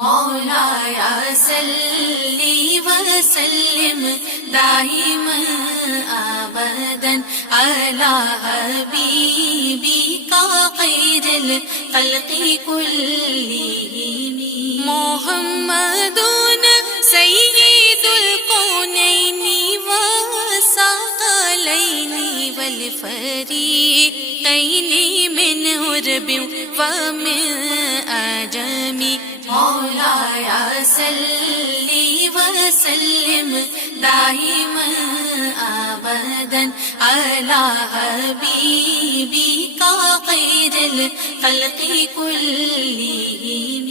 मौलाया सल्ली वसल्लिम दाइमन अबदन अला हबीबिका खैरिल खल्क़ि कुल्लिहिम मुहम्मदुन सय्यिदुल कौनैनि वसक़लैनि वल फ़रीक़ैनि मिन उर्बि व मिन अजमी मौलाया सल्ली वसल्लिम दाइमन अबदन अला हबीबिका खैरिल खल्क़ि कुल्लिहिम।